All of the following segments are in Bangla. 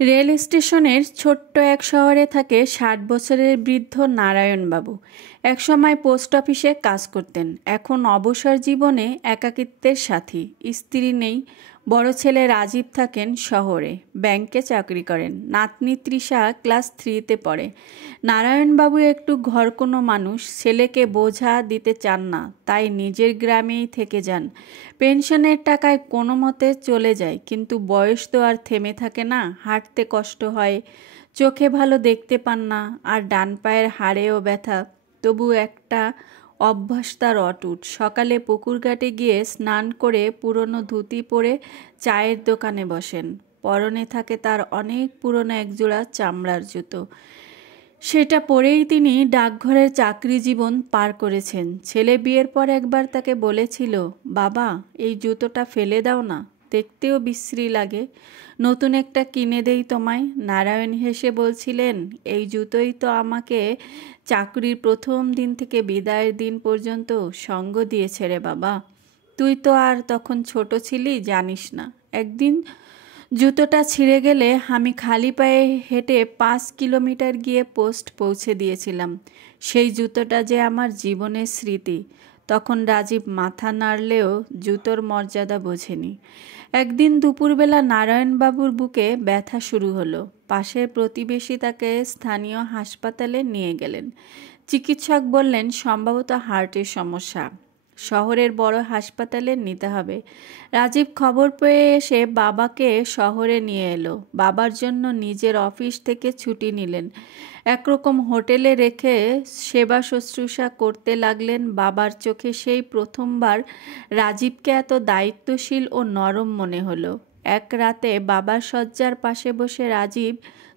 রেল স্টেশনের ছোট্ট এক শহরে থাকে ৬০ বছরের বৃদ্ধ নারায়ণবাবু। একসময় পোস্ট অফিসে কাজ করতেন। এখন অবসর জীবনে একাকিত্বের সাথী। স্ত্রী নেই। বড় ছেলে রাজীব থাকেন শহরে, ব্যাংকে চাকরি করেন। নাতনি তৃষা ক্লাস 3-তে পড়ে। নারায়ণবাবু একটু ঘরকোনো মানুষ, ছেলেকে বোঝা দিতে চান না, তাই নিজের গ্রামেই থেকে যান। পেনশনের টাকায় কোনো মতে চলে যায়, কিন্তু বয়স তো আর থেমে থাকে না। হাঁটতে কষ্ট হয়, চোখে ভালো দেখতে পান না, আর ডান পায়ের হাড়েও ব্যথা। তবু একটা অভ্যাস তার অটুট। সকালে পুকুর ঘাটে গিয়ে স্নান করে পুরনো ধুতি পরে চায়ের দোকানে বসেন। পরনে থাকে তার অনেক পুরনো একজোড়া চামড়ার জুতো। সেটা পরেই তিনি ডাকঘরের চাকরি জীবন পার করেছেন। ছেলে বিয়ের পর একবার তাকে বলেছিল, বাবা, এই জুতোটা ফেলে দাও না, দেখতেও বিশ্রী লাগে, নতুন একটা কিনে দেই তোমায়। নারায়ণ হেসে বলছিলেন, এই জুতোই তো আমাকে চাকরির প্রথম দিন থেকে বিদায়ের দিন পর্যন্ত সঙ্গ দিয়েছে রে বাবা। তুই তো আর তখন ছোট ছিলি, জানিস না। একদিন জুতোটা ছিঁড়ে গেলে আমি খালি পায়ে হেঁটে 5 কিলোমিটার গিয়ে পোস্ট পৌঁছে দিয়েছিলাম। সেই জুতোটা যে আমার জীবনের স্মৃতি। তখন রাজীব মাথা নাড়লেও জুতোর মর্যাদা বোঝেনি। একদিন দুপুরবেলা নারায়ণবাবুর বুকে ব্যথা শুরু হলো। পাশের প্রতিবেশী তাকে স্থানীয় হাসপাতালে নিয়ে গেলেন। চিকিৎসক বললেন সম্ভবত হার্টের সমস্যা, শহরের বড় হাসপাতালে নিতে হবে। রাজীব খবর পেয়ে এসে বাবাকে শহরে নিয়ে এলো। বাবার জন্য নিজের অফিস থেকে ছুটি নিলেন। একরকম হোটেলে রেখে সেবা শুশ্রূষা করতে লাগলেন। বাবার চোখে সেই প্রথমবার রাজীবকে এত দায়িত্বশীল ও নরম মনে হলো। এক রাতে বাবার শয্যার পাশে বসে রাজীব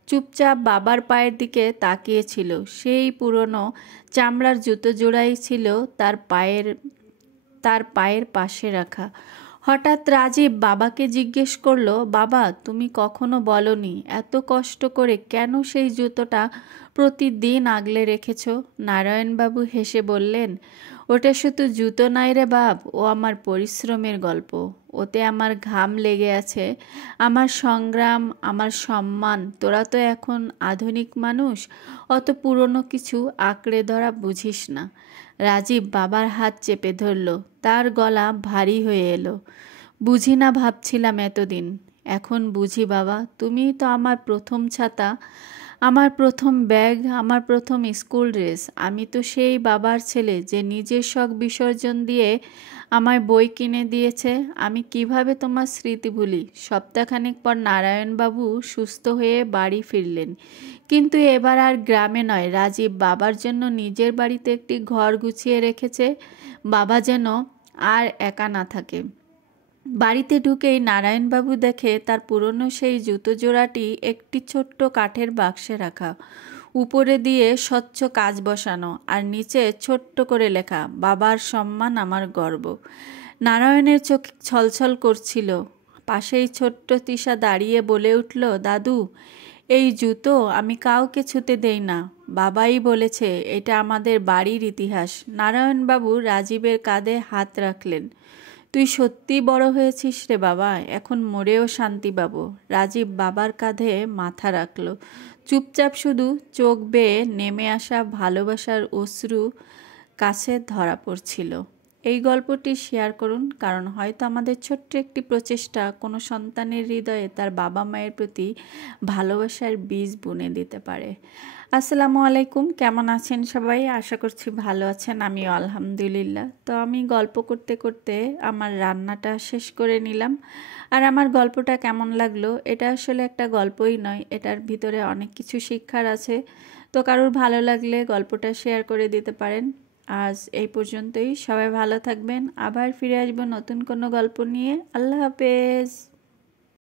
চুপচাপ বাবার পায়ের দিকে তাকিয়েছিল। সেই পুরনো চামড়ার জুতো জোড়াই ছিল তার পায়ের পাশে রাখা। হঠাৎ রাজীব বাবাকে জিজ্ঞেস করলো, বাবা, তুমি কখনো বলনি এত কষ্ট করে কেন সেই জুতোটা প্রতিদিন আগলে রেখেছ? নারায়ণবাবু হেসে বললেন, ওটা শুধু জুতো নয় রে বাপ, ও আমার পরিশ্রমের গল্প। ওতে আমার ঘাম লেগে আছে, আমার সংগ্রাম, আমার সম্মান। তোরা তো এখন আধুনিক মানুষ, অত পুরনো কিছু আঁকড়ে ধরা বুঝিস না। রাজীব বাবার হাত চেপে ধরল। তার গলা ভারী হয়ে এলো। বুঝি না ভাবছিলাম এতদিন, এখন বুঝি বাবা। তুমিই তো আমার প্রথম ছাতা, আমার প্রথম ব্যাগ, আমার প্রথম স্কুল ড্রেস। আমি তো সেই বাবার ছেলে যে নিজের শখ বিসর্জন দিয়ে আমায় বই কিনে দিয়েছে। আমি কিভাবে তোমার স্মৃতি ভুলি? সপ্তাহখানেক পর নারায়ণবাবু সুস্থ হয়ে বাড়ি ফিরলেন। কিন্তু এবার আর গ্রামে নয়। রাজীব বাবার জন্য নিজের বাড়িতে একটি ঘর গুছিয়ে রেখেছে, বাবা যেন আর একা না থাকে। বাড়িতে ঢুকেই নারায়ণবাবু দেখে তার পুরনো সেই জুতো জোড়াটি একটি ছোট্ট কাঠের বাক্সে রাখা, উপরে দিয়ে স্বচ্ছ কাচ বসানো, আর নিচে ছোট্ট করে লেখা, বাবার সম্মান আমার গর্ব। নারায়ণের চোখ ছলছল করছিল। পাশেই ছোট্ট তৃষা দাঁড়িয়ে বলে উঠল, দাদু, এই জুতো আমি কাউকে ছুতে দেই না, বাবাই বলেছে এটা আমাদের বাড়ির ইতিহাস। নারায়ণবাবু রাজীবের কাঁধে হাত রাখলেন। তুই সত্যি বড় হয়েছিস রে বাবা, এখন মরেও শান্তি পাবো। রাজীব বাবার কাঁধে মাথা রাখল। চুপচাপ শুধু চোখ বেয়ে নেমে আসা ভালোবাসার অশ্রু কাছে ধরা পড়ছিল। এই গল্পটি শেয়ার করুন, কারণ হয়তো আমাদের ছোট্ট একটি প্রচেষ্টা কোনো সন্তানের হৃদয়ে তার বাবা মায়ের প্রতি ভালোবাসার বীজ বুনে দিতে পারে। আসসালামু আলাইকুম, কেমন আছেন সবাই? আশা করছি ভালো আছেন। আমিও আলহামদুলিল্লাহ। তো আমি গল্প করতে করতে আমার রান্নাটা শেষ করে নিলাম। আর আমার গল্পটা কেমন লাগলো? এটা আসলে একটা গল্পই নয়, এটার ভিতরে অনেক কিছু শিক্ষার আছে। তো কারোর ভালো লাগলে গল্পটা শেয়ার করে দিতে পারেন। আজ এই পর্যন্তই। সবাই ভালো থাকবেন। আবার ফিরে আসবো নতুন কোনো গল্প নিয়ে। আল্লাহ হাফেজ।